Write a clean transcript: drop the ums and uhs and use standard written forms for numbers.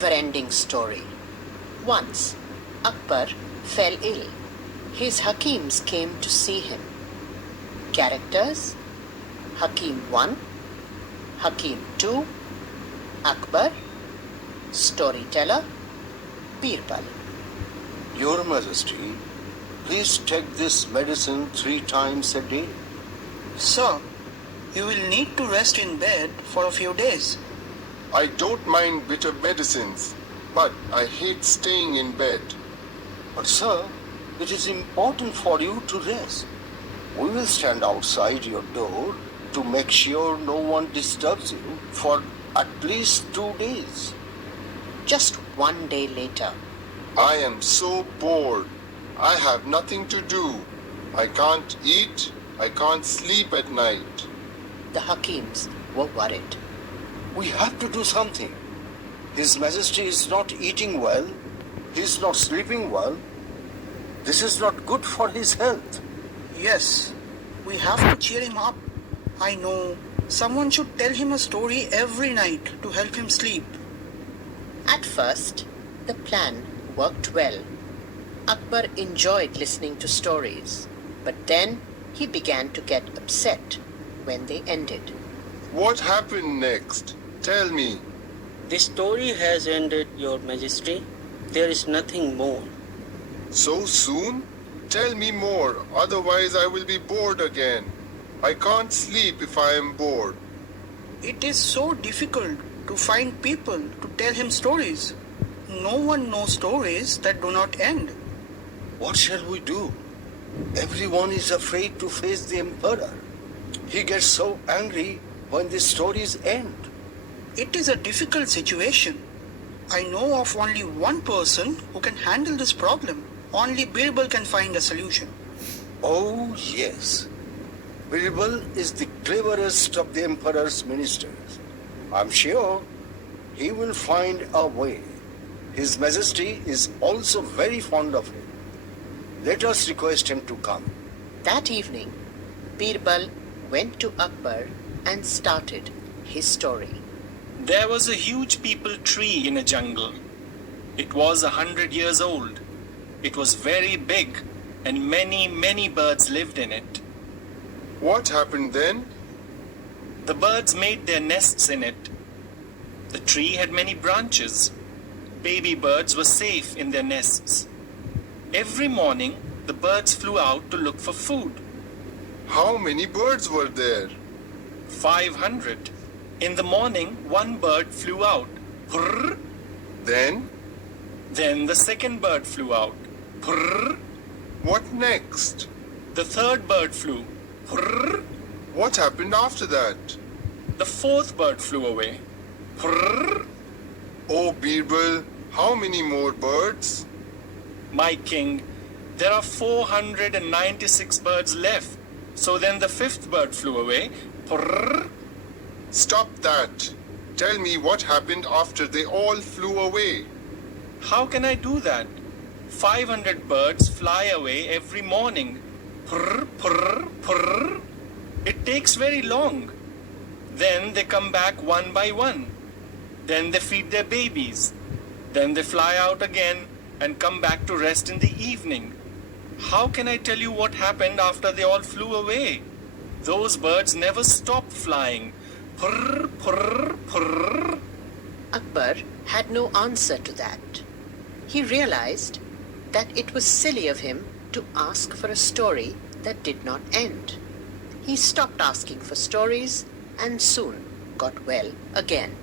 never-ending story. Once, Akbar fell ill. His Hakims came to see him. Characters: Hakim 1, Hakim 2, Akbar. Storyteller: Birbal. Your Majesty, please take this medicine 3 times a day. Sir, you will need to rest in bed for a few days. I don't mind bitter medicines, but I hate staying in bed. But sir, it is important for you to rest. We will stand outside your door to make sure no one disturbs you for at least 2 days. Just one day later, I am so bored. I have nothing to do. I can't eat. I can't sleep at night. the Hakims were worried. We have to do something. His Majesty is not eating well. He is not sleeping well. This is not good for his health. Yes, we have to cheer him up. I know someone should tell him a story every night to help him sleep. At first, the plan worked well. Akbar enjoyed listening to stories, but then he began to get upset when they ended. What happened next? Tell me. The story has ended, Your Majesty. There is nothing more. So soon? Tell me more, otherwise I will be bored again. I can't sleep if I am bored. It is so difficult to find people to tell him stories. No one knows stories that do not end. What shall we do? Everyone is afraid to face the emperor. He gets so angry when the stories end. It is a difficult situation. I know of only one person who can handle this problem. Only Birbal can find a solution. Oh, yes. Birbal is the cleverest of the emperor's ministers. I'm sure he will find a way. His Majesty is also very fond of him. Let us request him to come. That evening, Birbal went to Akbar and started his story. There was a huge peepal tree in a jungle. It was 100 years old. It was very big, and many birds lived in it. What happened then? The birds made their nests in it. The tree had many branches. Baby birds were safe in their nests. Every morning, the birds flew out to look for food. How many birds were there? 500. In the morning, one bird flew out. Purr. Then? Then the second bird flew out. Purr. What next? The third bird flew. Purr. What happened after that? The fourth bird flew away. Purr. Oh, Birbal, how many more birds? My king, there are 496 birds left. So then the fifth bird flew away. Purr. Stop that. Tell me what happened after they all flew away. How can I do that? 500 birds fly away every morning. Purr, purr, purr. It takes very long. Then they come back one by one. Then they feed their babies. Then they fly out again and come back to rest in the evening. How can I tell you what happened after they all flew away? Those birds never stop flying. Purr, purr, purr. Akbar had no answer to that. He realized that it was silly of him to ask for a story that did not end. He stopped asking for stories and soon got well again.